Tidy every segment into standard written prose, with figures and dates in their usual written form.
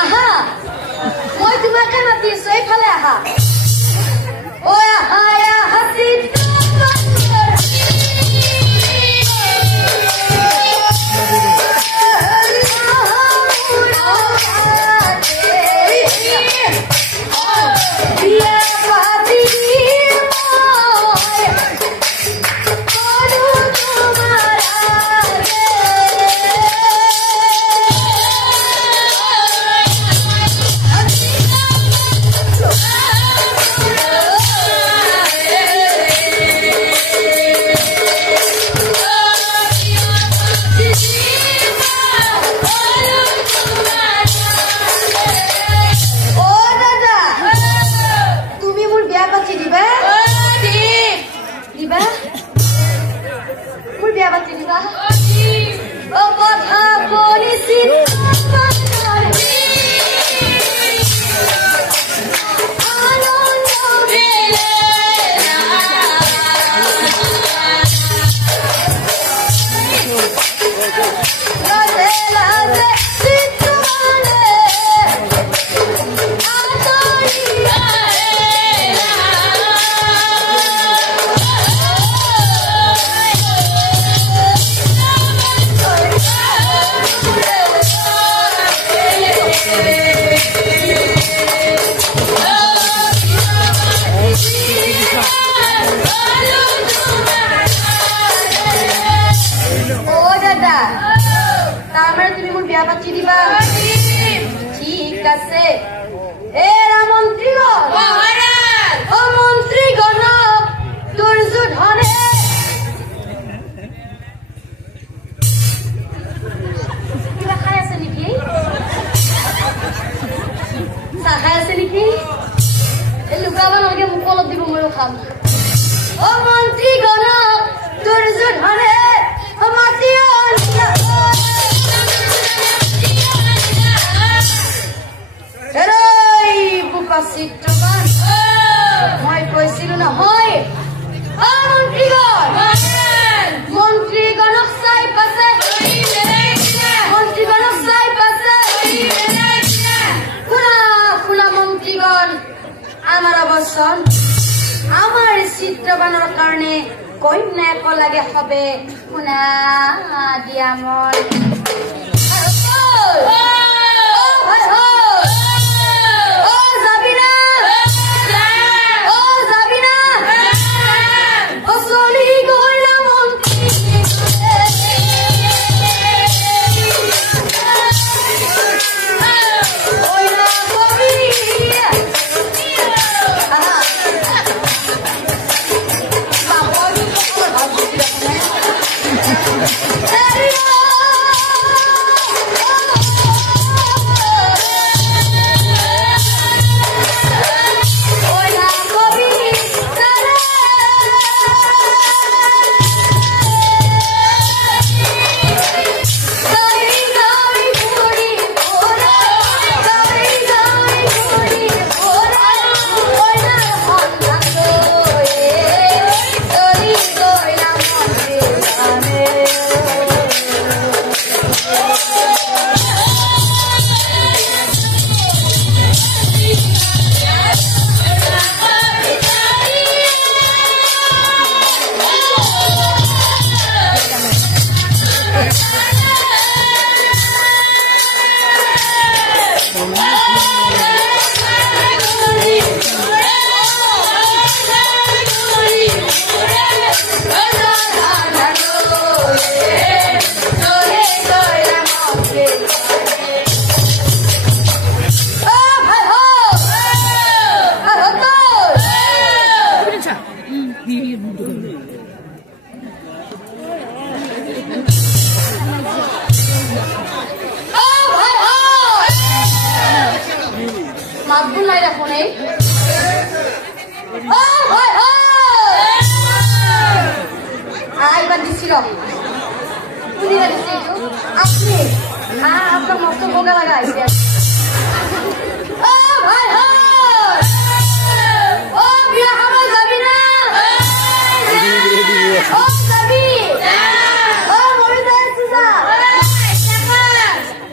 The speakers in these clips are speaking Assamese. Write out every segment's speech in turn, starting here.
আহা মই তোমাকে মাতিছো এইফালে আহা ও আহা হাসি আমাৰ চিত্ৰবানৰ কাৰণে কন্যাক লাগে হবে শুনা দিয়া মন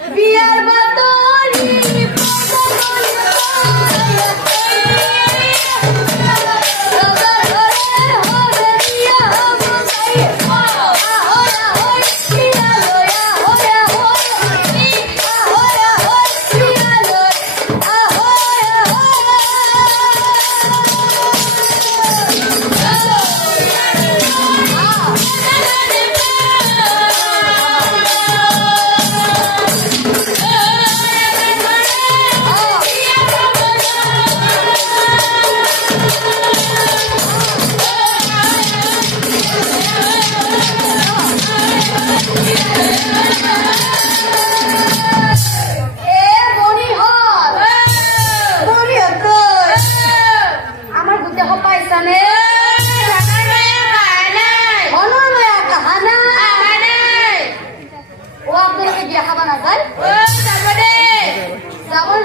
Biar batu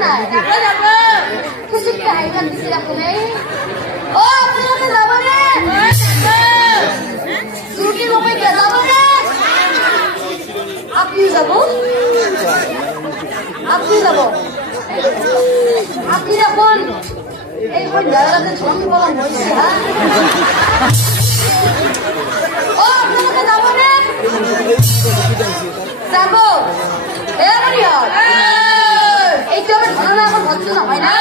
নাই খুচুককে হাইলাম দিছি ৰাখোনে আপোনালোকে যাবনে চুটি নকৈ যাবনে আপনি যাব আপনি দেখুন এই জায়গাতে ঝমি বলা হয়েছে আপনাকে যাব না যাব এইটো আমার ধরনা এখন হচ্ছে না হয় না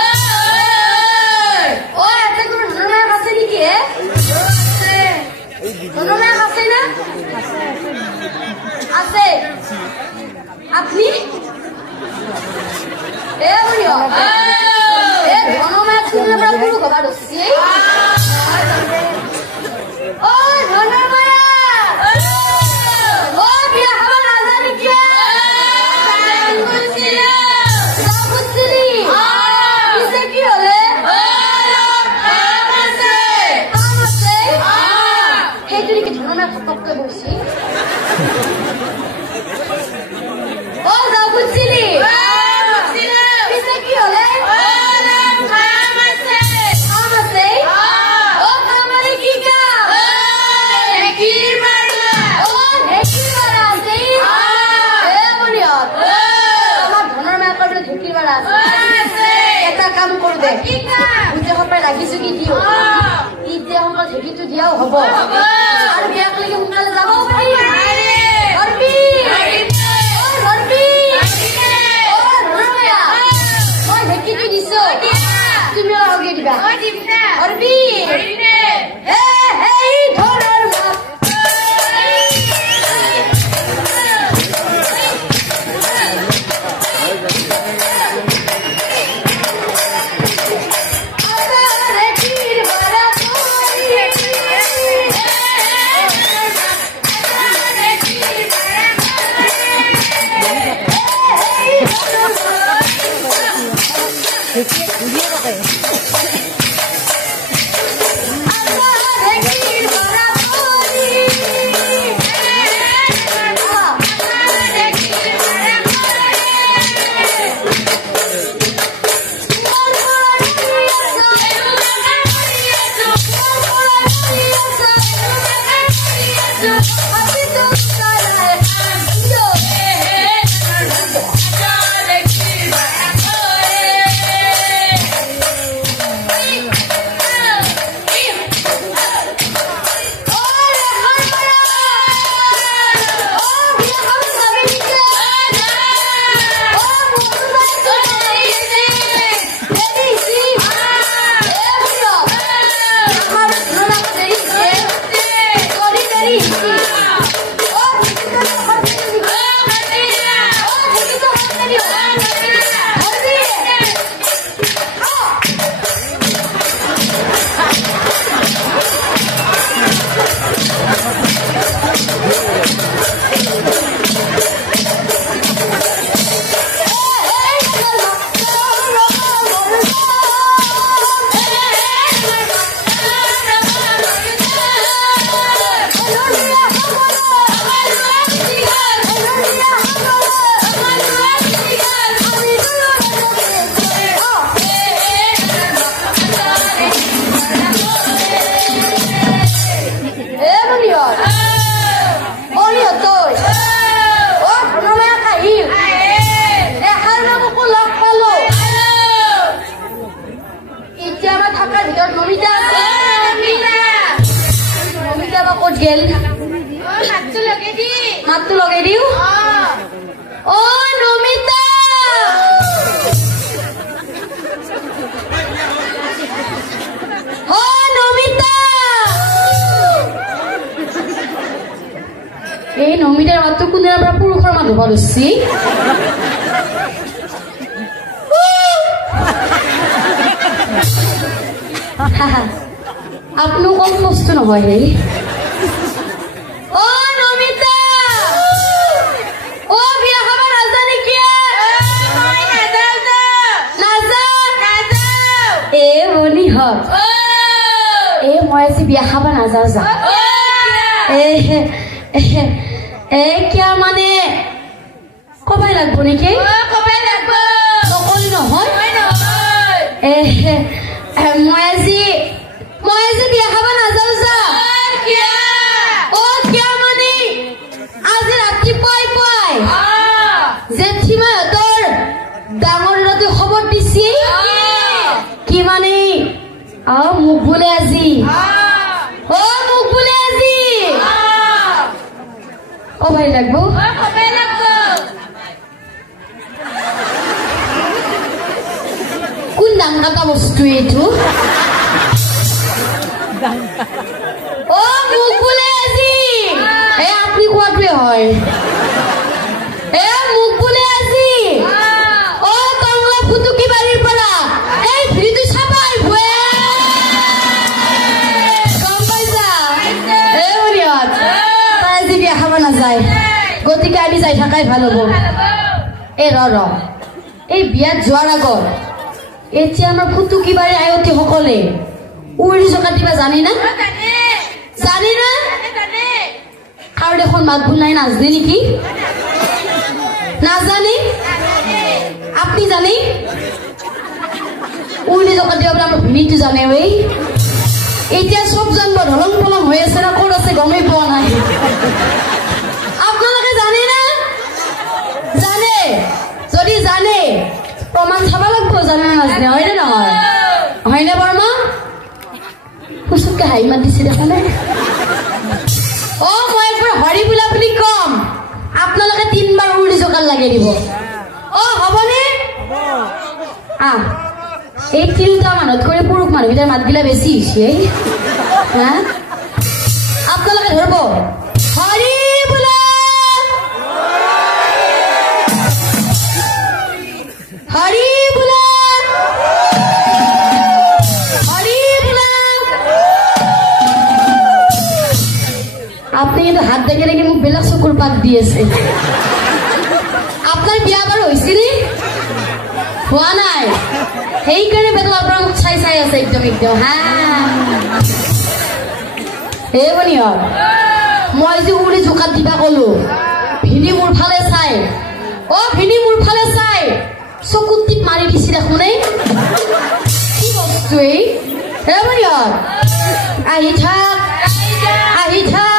এতে কোনো ধরনায়ক আছে নাকি ধরনায়ক আছে না আছে আপনি ধনমায়াক শুনলে আমরা পুরো কথা ঢুকছি লাগিছো কি দিও ইতে অংকল ঢেকিটো দিয়াও হব আর বিয়াক লাগি উনকালে যাব পারি হরবি হরবি ও রময়া ওই ঢেকিটো দিছো তুমি আগে দিবা ওই দিম না হরবি হরিনে এই ধরার মা মাতটো লগাই দিও ও নমিতা এই নমিতার মাতটো কোনে আমরা পুরুষের মাঝে বলছি আপনি কম কষ্ট নহয় হে মই আজি বিয়া খাব নাযাওঁ যা কিয় মানে কবাই লাগব নেকি নকলি নহয় মানে মোক বোলে আজি মোক বোলে আজি ভাই লাগবো কোন ডাঙ কাটা বস্তু এইটো মোক বোলে আজি আপনি কোৱাটোৱে হয় মোক বোলে আজি টংলা ফুটুকি বাড়িৰ পৰা এই ভিডিওটো চাবাই ভয়ে গম পাইছা মনিয়ত তাই আজি বিয়া খাব নাযায় গতিকে আমি যাই থাকাই ভাল হ'ব এই বিয়াত যোৱাৰ আগত এতিয়া আমাৰ ফুটুকি বাড়িৰ আয়তী সকলে উৰি চকা দিবা জানি না আৰু দেখোন মাত ভুল নাই নাজনে নেকি নাজানে আপনি জানে উৰি চকা দিবা আমাৰ ভিনিটো জানে এতিয়া সব জানব ধলং পলং হৈ আছে না ক'ত আছে গমেই পোৱা নাই আপোনালোকে জানে না জানে যদি জানে প্ৰমাণ চাব লাগিব জানে না নাজানে হয়নে নহয় হয়নে বৰ্মা পুচুককে হাঁহি মাতিছে দেখা নাই মই একবাৰ হৰি বোলা বুলি কম আপোনালোকে 3 বাৰ উৰি চকাৰ লাগে দিব হ'বনে এই তিনিটা মানুহত কৰি পুৰুষ মানুহকেইটাৰ মাতগিলা বেছি হৈছে আপোনালোকে ধৰিব হৰি বোলা হৰি বোলা আপনি কিন্তু হাত দেখে ৰেখে মোক বেলেগ চকুৰ পাক দি আছে আপনাৰ বিয়া বাৰু হৈছিলে হোৱা নাই সেইকাৰণে বেদলৰ পৰা মোক চাই আছে একদম বনিয়ৰ মই যে উৰি জোকাত দিবা কলো ভিনি মোৰ ফালে চাই ভিনি মোৰ ফালে চাই চকুত টিপ মাৰি দিছি দেখোন কি বস্তু বনিয়ৰ আহি থাক